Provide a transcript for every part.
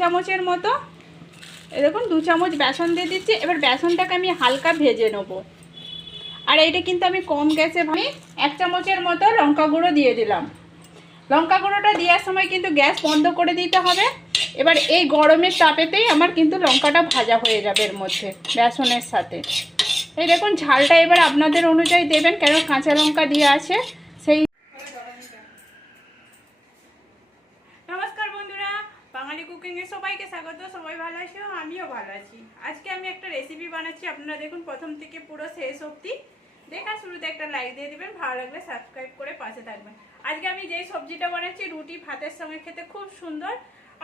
চামচের মতো। দেখুন, দু চামচ বেসন দিয়ে দিচ্ছি। এবার বেসনটাকে আমি হালকা ভেজে নেব। আর এইটা কিন্তু আমি কম গ্যাসে আমি এক চামচের মতো লঙ্কা গুঁড়ো দিয়ে দিলাম। লঙ্কা গুঁড়োটা দেওয়ার সময় কিন্তু গ্যাস বন্ধ করে দিতে হবে। এবার এই গরমের তাপেতেই আমার কিন্তু লঙ্কাটা ভাজা হয়ে যাবে এর মধ্যে, বেসনের সাথে। এই দেখুন, ঝালটা এবার আপনাদের অনুযায়ী দেবেন, কেন কাঁচা লঙ্কা দিয়ে আছে। বাঙালি কুকিংয়ে সবাইকে স্বাগত, সবাই ভালো আছো? আমিও ভালো আছি। আজকে আমি একটা রেসিপি বানাচ্ছি, আপনারা দেখুন প্রথম থেকে পুরো শেষ অবধি। দেখা, শুরুতে একটা লাইক দিয়ে দিবেন, ভালো লাগলে সাবস্ক্রাইব করে পাশে থাকবেন। আজকে আমি যেই সবজিটা বানাচ্ছি, রুটি ভাতের সঙ্গে খেতে খুব সুন্দর।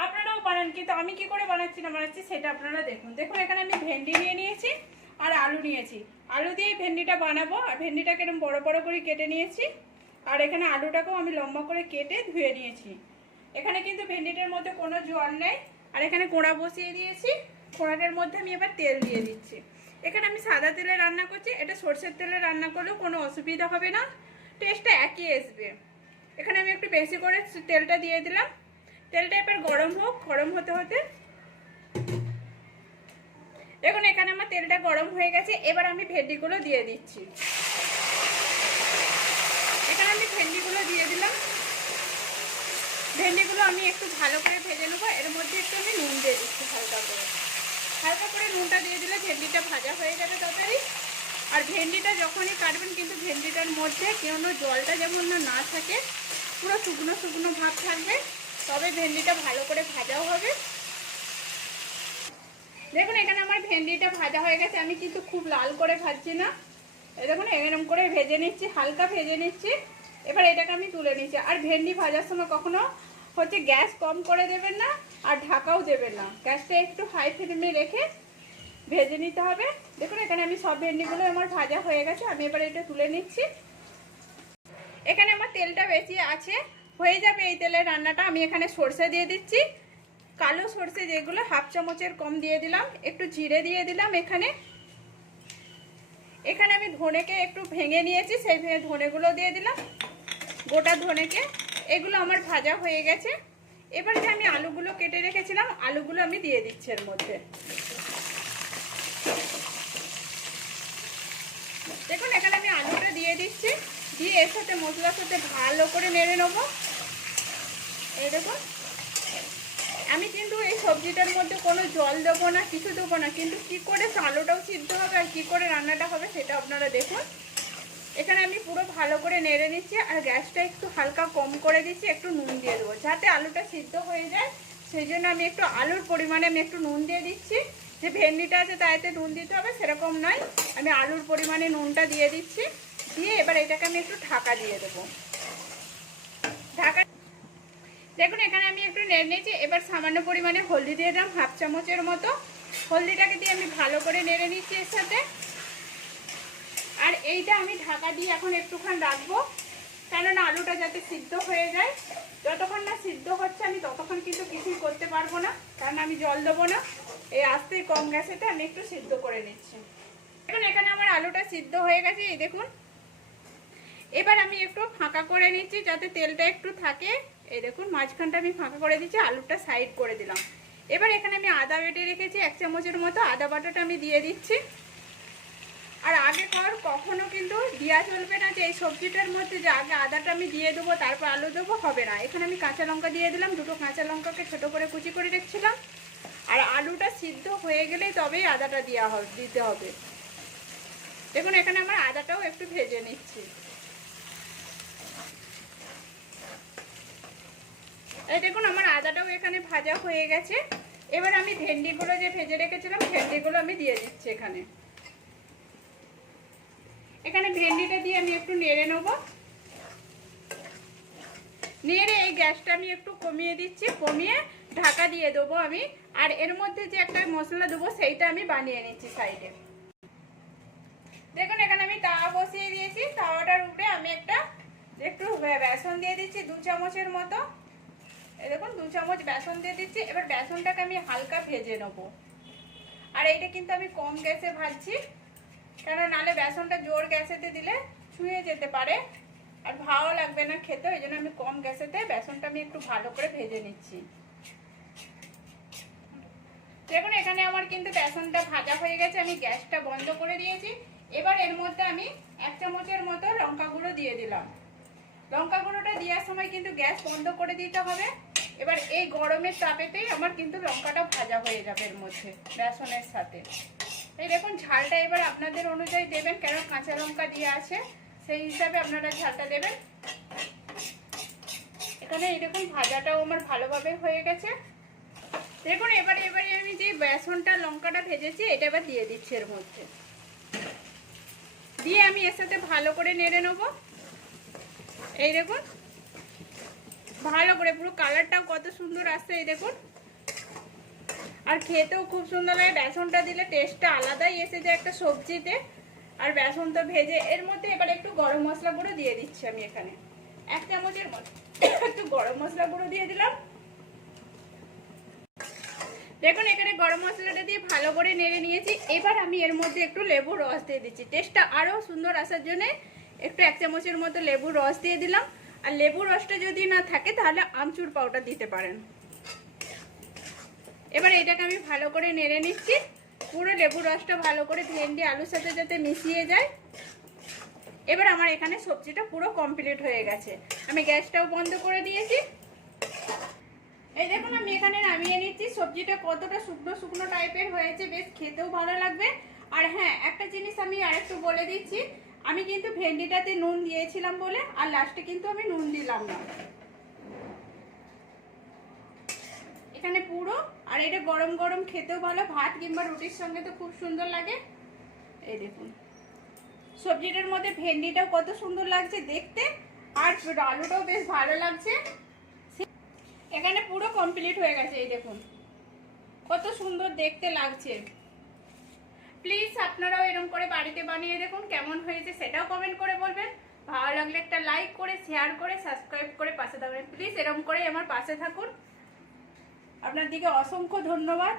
আপনারাও বানান, কিন্তু আমি কি করে বানাচ্ছি, না বানাচ্ছি, সেটা আপনারা দেখুন। দেখুন, এখানে আমি ভেন্ডি নিয়ে নিয়েছি আর আলু নিয়েছি। আলু দিয়ে ভেন্ডিটা বানাবো, আর ভেন্ডিটাকে এরকম বড় বড় করে কেটে নিয়েছি। আর এখানে আলুটাকেও আমি লম্বা করে কেটে ধুয়ে নিয়েছি। এখানে কিন্তু ভেন্ডিটার মধ্যে কোনো জল নেই। আর এখানে কোড়া বসিয়ে দিয়েছি। কোড়াটার মধ্যে আমি এবার তেল দিয়ে দিচ্ছি। এখানে আমি সাদা তেলে রান্না করছি। এটা সর্ষের তেলে রান্না করলেও কোনো অসুবিধা হবে না। টেস্টটা একই আসবে। এখানে আমি একটু বেশি করে তেলটা দিয়ে দিলাম। তেলটা এবার গরম হোক, গরম হতে হতে। দেখুন, এখানে আমার তেলটা গরম হয়ে গেছে। এবার আমি ভেন্ডিগুলো দিয়ে দিচ্ছি এখানে আমি ভেন্ডিগুলো দিয়ে দিলাম ভেন্ডিগুলো আমি একটু ভালো করে ভেজে নেব। এর মধ্যে একটু আমি নুন দিয়ে দিচ্ছি হালকা করে। হালকা করে নুনটা দিয়ে দিলে ভেন্ডিটা ভাজা হয়ে যাবে তাড়াতাড়ি আর ভেন্ডিটা যখনই কাটবেন কিন্তু ভেন্ডিটার মধ্যে কোনো জলটা যেমন না থাকে, পুরো শুকনো শুকনো ভাব থাকবে, তবে ভেন্ডিটা ভালো করে ভাজাও হবে। দেখুন, এখানে আমার ভেন্ডিটা ভাজা হয়ে গেছে। আমি কিন্তু খুব লাল করে ভাজছি না। দেখুন, এরকম করে ভেজে নিচ্ছি, হালকা ভেজে নিচ্ছি। এবার এটাকে আমি তুলে নিচ্ছি আর ভেন্ডি ভাজার সময় কখনো হচ্ছে গ্যাস কম করে দেবেন না, আর ঢাকাও দেবেন না। গ্যাসটা একটু হাই ফ্লেমে রেখে ভেজে নিতে হবে। দেখুন, এখানে আমি সব ভেন্ডিগুলো আমার ভাজা হয়ে গেছে, আমি এবার এটা তুলে নিচ্ছি। এখানে আমার তেলটা বেশি আছে। হয়ে যাবে এই তেলের রান্নাটা। আমি এখানে সর্ষে দিয়ে দিচ্ছি। কালো সর্ষে যেগুলো হাফ চামচের কম দিয়ে দিলাম, একটু জিরে দিয়ে দিলাম এখানে। এখানে আমি ধনেকে একটু ভেঙে নিয়েছি, সেই ভেঙে ধনেগুলো দিয়ে দিলাম। গোটা ধনেকে। এগুলো আমার ভাজা হয়ে গেছে। এবার যে আমি আলুগুলো কেটে রেখেছিলাম, আলুগুলো আমি দিয়ে দিচ্ছি এর মধ্যে। দেখুন, এখানে আমি আলুটা দিয়ে দিচ্ছি। দিয়ে এর সাথে মশলার সাথে ভালো করে নেড়ে নেব। এই দেখুন। আমি কিন্তু এই সবজিটার মধ্যে কোনো জল দেবো না, কিছু দেবো না। কিন্তু কি করে আলুটাও সিদ্ধ হবে আর কি করে রান্নাটা হবে, সেটা আপনারা দেখুন। এখানে আমি পুরো ভালো করে নেড়ে নিচ্ছি আর গ্যাসটা একটু হালকা কম করে দিচ্ছি, একটু নুন দিয়ে দেবো। যাতে আলুটা সিদ্ধ হয়ে যায়, সেই জন্য আমি একটু আলুর পরিমাণে আমি একটু নুন দিয়ে দিচ্ছি। যে ভেন্ডিটা আছে তাইতে নুন দিতে হবে, সেরকম নয়। আমি আলুর পরিমাণে নুনটা দিয়ে দিচ্ছি। দিয়ে এবার এটাকে আমি একটু ঢাকা দিয়ে দেবো। ঢাকা দেখুন, এখানে আমি একটু নেড়ে নিয়েছি। এবার সামান্য পরিমাণে হলদি দিয়ে দিলাম, হাফ চামচের মতো। হলদিটাকে দিয়ে আমি ভালো করে নেড়ে নিচ্ছি এর সাথে। আর এইটা আমি ঢাকা দিয়ে এখন একটুখান রাখব। কেননা আলুটা যাতে সিদ্ধ হয়ে যায়। যতক্ষণ না সিদ্ধ হচ্ছে, আমি ততক্ষণ কিন্তু কিছুই করতে পারব না। কারণ আমি জল দেবো না। এই আস্তেই কম গ্যাসেতে আমি একটু সিদ্ধ করে নিচ্ছি। এখন এখানে আমার আলুটা সিদ্ধ হয়ে গেছে, এই দেখুন। এবার আমি একটু ফাঁকা করে নিচ্ছি, যাতে তেলটা একটু থাকে। এই দেখুন, মাঝখানটা আমি ফাঁকা করে দিচ্ছি, আলুটা সাইড করে দিলাম। এবার এখানে আমি আদা বেটে রেখেছি, এক চামচের মতো। আদা বাটাটা আমি দিয়ে দিচ্ছি। আর আগে কর, কখনো কিন্তু দেওয়া চলবে না যে এই সবজিটার মধ্যে যে আগে আদাটা আমি দিয়ে দেবো, তারপর আলু দেবো, হবে না। এখানে আমি কাঁচা লঙ্কা দিয়ে দিলাম, দুটো কাঁচা লঙ্কাকে ছোটো করে কুচি করে রেখেছিলাম। আর আলুটা সিদ্ধ হয়ে গেলেই তবেই আদাটা দেওয়া হবে দিতে হবে। দেখুন, এখানে আমার আদাটাও একটু ভেজে নিচ্ছি। এই দেখুন, আমার আদাটাও এখানে ভাজা হয়ে গেছে। এবার আমি ভেন্ডিগুলো যে ভেজে রেখেছিলাম, ভেন্ডিগুলো আমি দিয়ে দিচ্ছি এখানে এখানে ভেন্ডিটা দিয়ে আমি একটু নেড়ে নেব। নেড়ে এই গ্যাসটা আমি একটু কমিয়ে দিচ্ছি, কমিয়ে ঢাকা দিয়ে দেবো আমি। আর এর মধ্যে যে একটা মশলা দেবো, সেইটা আমি বানিয়ে নিচ্ছি সাইডে। দেখুন, এখানে আমি তাওয়া বসিয়ে দিয়েছি। তাওয়াটার উপরে আমি একটা একটু বেসন দিয়ে দিচ্ছি, দু চামচের মতো। দেখুন, দু চামচ বেসন দিয়ে দিচ্ছি। এবার বেসনটাকে আমি হালকা ভেজে নেব। আর এইটা কিন্তু আমি কম গ্যাসে ভাজছি। কেন নালে বেসনটা জোর গ্যাসেতে দিলে ছুঁয়ে যেতে পারে। আর ভালো লাগবে না খেতে, ওই জন্য আমি কম গ্যাসেতে বেসনটা আমি একটু ভালো করে ভেজে নিচ্ছি। দেখুন, এখানে আমার কিন্তু বেসনটা ভাজা হয়ে গেছে, আমি গ্যাসটা বন্ধ করে দিয়েছি। এবার এর মধ্যে আমি এক চামচের মতো লঙ্কা গুঁড়ো দিয়ে দিলাম। লঙ্কা গুঁড়োটা দেওয়ার সময় কিন্তু গ্যাস বন্ধ করে দিতে হবে। এবার এই গরমের তাপেতেই আমার কিন্তু লঙ্কাটা ভাজা হয়ে যাবে এর মধ্যে, বেসনের সাথে। এই দেখুন, ঝালটা এবার আপনাদের অনুযায়ী দেবেন, কেন কাঁচা লঙ্কা দিয়ে আছে, সেই হিসাবে আপনারা ঝালটা দেবেন। এখানে এই দেখুন, ভাজাটাও আমার ভালোভাবে হয়ে গেছে। দেখুন, এবারে এবারে আমি যে বেসনটা, লঙ্কাটা ভেজেছি, এটা এবার দিয়ে দিচ্ছি এর মধ্যে। দিয়ে আমি এর সাথে ভালো করে নেড়ে নেব। এই দেখুন, ভালো করে, পুরো কালারটাও কত সুন্দর আসছে, এই দেখুন। আর খেতেও খুব সুন্দর লাগে। বেসনটা দিলে টেস্টটা আলাদাই এসে যায় একটা সবজিতে। আর বেসন তো ভেজে, এর মধ্যে এবার একটু গরম মশলা গুঁড়ো দিয়ে দিচ্ছি আমি এখানে। এক চামচের মতো, একটু গরম মশলা গুঁড়ো দিয়ে দিলাম। দেখুন, এখানে গরম মশলাটা দিয়ে ভালো করে নেড়ে নিয়েছি। এবার আমি এর মধ্যে একটু লেবুর রস দিয়ে দিচ্ছি। টেস্টটা আরও সুন্দর আসার জন্যে একটু এক চামচের মতো লেবুর রস দিয়ে দিলাম। আর লেবুর রসটা যদি না থাকে, তাহলে আমচুর পাউডার দিতে পারেন। এবার এটাকে আমি ভালো করে নেড়ে নিচ্ছি। পুরো লেবুর রসটা ভালো করে ভেন্ডি আলুর সাথে যাতে মিশিয়ে যায়। এবার আমার এখানে সবজিটা পুরো কমপ্লিট হয়ে গেছে। আমি গ্যাসটাও বন্ধ করে দিয়েছি। এই দেখুন, আমি এখানে নামিয়ে নিচ্ছি। সবজিটা কতটা শুকনো শুকনো টাইপের হয়েছে, বেশ খেতেও ভালো লাগবে। আর হ্যাঁ একটা জিনিস আমি আরেকটু বলে দিচ্ছি। আমি কিন্তু ভেন্ডিটাতে নুন দিয়েছিলাম বলে, আর লাস্টে কিন্তু আমি নুন দিলাম না। এখানে পুরো আর এটা গরম গরম খেতেও ভালো, ভাত কিংবা রুটির সঙ্গে তো খুব সুন্দর লাগে। এই দেখুন, সবজিটার মধ্যে ভেন্ডিটাও কত সুন্দর লাগছে দেখতে, আর আলুটাও বেশ ভালো লাগছে। এখানে পুরো কমপ্লিট হয়ে গেছে, এই দেখুন। কত সুন্দর দেখতে লাগছে। প্লিজ আপনারাও এরকম করে বাড়িতে বানিয়ে দেখুন, কেমন হয়েছে সেটাও কমেন্ট করে বলবেন। ভালো লাগলে একটা লাইক করে শেয়ার করে সাবস্ক্রাইব করে পাশে থাকবেন। প্লিজ এরকম করে আমার পাশে থাকুন। আপনার দিকে অসংখ্য ধন্যবাদ।